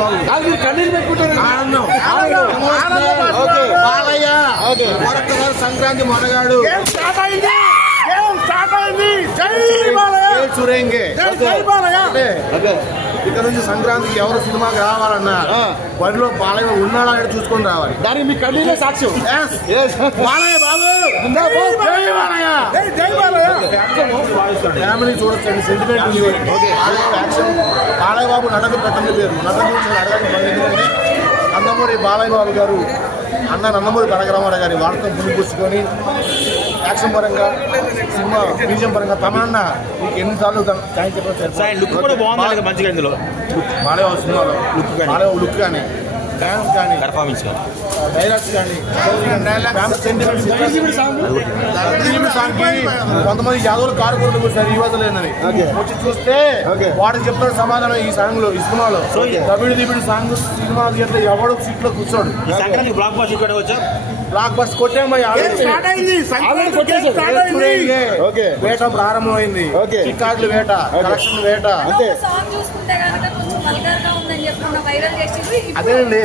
బాలయ్య బాబు కన్నీళ్ళు పెట్టుకుంటారు. ఆనందం బాలయ్య మరొక్కసారి సంక్రాంతి మొనగాడు చూరేంగే. ఇక్కడ నుంచి సంక్రాంతికి ఎవరు సినిమాకి రావాలన్నా బడిలో బాలయ్య ఉన్నాడా అని చూసుకొని రావాలి. దానికి మీ కన్నీళ్ళే సాక్ష్యం. బాలయ్య బాబు ఫ్యామిలీ చూడొచ్చండి, సెంటిమెంట్ ఉంది. బాలయ్య బాబు నటకు పెట్టండి పేరు. నట గురించి అడగడానికి ఎందుకంటే నందమూరి బాలయ్య బాబు గారు అన్న నందమూరి తారక రామారావు గారి వార్తను పుణిపుచ్చుకొని యాక్షన్ పరంగా సినిమా బీజం పరంగా తమన్న మీకు ఎన్నిసార్లు థ్యాంక్స్ చెప్పారు. మంచిగా ఇందులో బాలయ్య బాబు సినిమాలో బాలయ్య బాబు లుక్ కానీ డ్యాన్స్ కానీ పర్ఫార్మెన్స్ కానీ డైలాగ్స్ కానీ కొంతమంది యాదవులు కారుకూరలు కూర్చారు ఈ వదలేనని వచ్చి చూస్తే వాడికి చెప్తాడు సమాధానం. ఈ సాంగ్ లో ఈ సినిమాలో దబిడి దిబిడి సాంగ్ సినిమా థియేటర్ ఎవడో సీట్ లో కూర్చోడు. బ్లాక్ బస్ కొట్టామయ్యా, వేట ప్రారంభమైంది. రికార్డులు వేట, కలెక్షన్ వేట. అదేనండి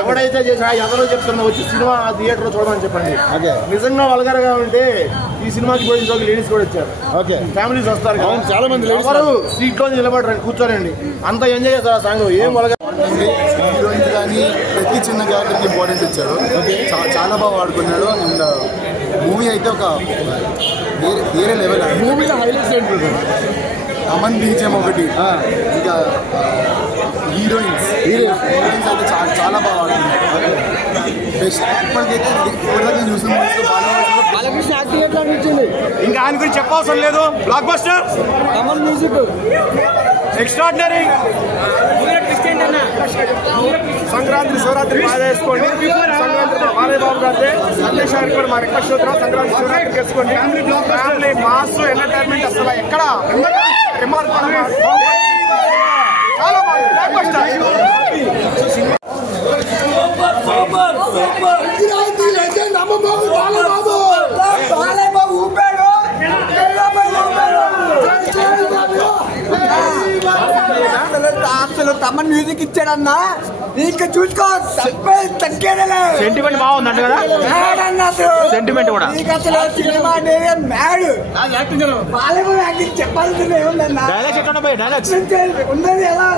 ఎవడైతే చేసి ఎవరో చెప్తున్నా వచ్చి సినిమా థియేటర్ లో చూడమని చెప్పండి. నిజంగా వల్గర్ గా ఉంటే ఈ సినిమాకి పోయిన లేడీస్ కూడా వచ్చారు. ఫ్యామిలీస్ వస్తారు, చాలా మంది ఎవరు సీట్ లో నిలబడరండి, కూర్చోరండి, అంత ఎంజాయ్ చేస్తారు ఆ సాంగ్. ఏం వల్గర్ హీరోయిన్స్ కానీ ప్రతి చిన్న క్యారెక్టర్కి ఇంపార్టెంట్ ఇచ్చాడు. చాలా బాగా వాడుకున్నాడు. అండ్ మూవీ అయితే ఒక వేరే లెవెల్. మూవీలో హైలైట్స్ ఏంటి? అమన్ బీజం ఒకటి, ఇంకా హీరోయిన్స్ అయితే చాలా బాగా వాడుకున్నారు. బెస్ట్ ఇప్పటికైతే ఇప్పటిదాకా చూసిన బాలకృష్ణ యాక్టింగ్ ఎట్లా అనిపించింది? ఇంకా ఆయన గురించి చెప్పవసరం లేదు. Block buster, Aman music extraordinary. Sankranti Shivaratri బాగా వేసుకోండి. సంక్రాంతి బాలయ్య బాబు గారి సందేశ్ గారికి కూడా మా రిక్వెస్ట్ అవుతున్నాం. సంక్రాంతి శివరాత్రి చేసుకోండి. ఫ్యామిలీ మాస్ ఎంటర్టైన్మెంట్ అసలు ఎక్కడ చాలా అసలు తమన్ మ్యూజిక్ ఇచ్చాడన్నా, ఇంకా చూసుకో తగ్గేదలే. సెంటిమెంట్ బాగుందంట కదా, సెంటిమెంట్ కూడా. నీకు అసలు సినిమా మ్యాడ్ బాలయ్య యాక్టింగ్ చెప్పాల్సింది ఏముందన్నా, ఉన్నది ఎలా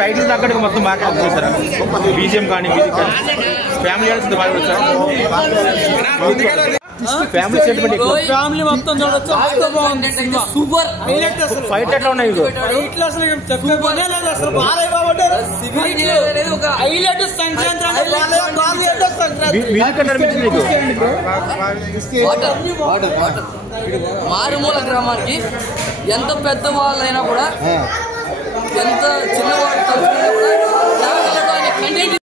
టైటిల్ తగ్గట్టుగా మొత్తం బాగా చేశారు. బీజిఎం కానీ మ్యూజిక్ కానీ ఫ్యామిలీ బాగా వచ్చారు. ఫ్యామిలీ సెంటిమెంట్ ఎక్కువ, ఫ్యామిలీ మొత్తం చూడొచ్చు. సూపర్ ఫైట్ ఎట్లా ఉన్నాయి ఇట్లా అసలు చెప్పుకోనే లేదు. అసలు బాలయ్య బాబు అంటే ఒక హైలైట్ సంక్రాంతి. మ్యూజిక్ అంటే అనిపించింది నీకు? మారుమూల గ్రామానికి ఎంత పెద్ద వాళ్ళైనా కూడా, ఎంత చిన్నవాడు తలుచుకున్నా కూడా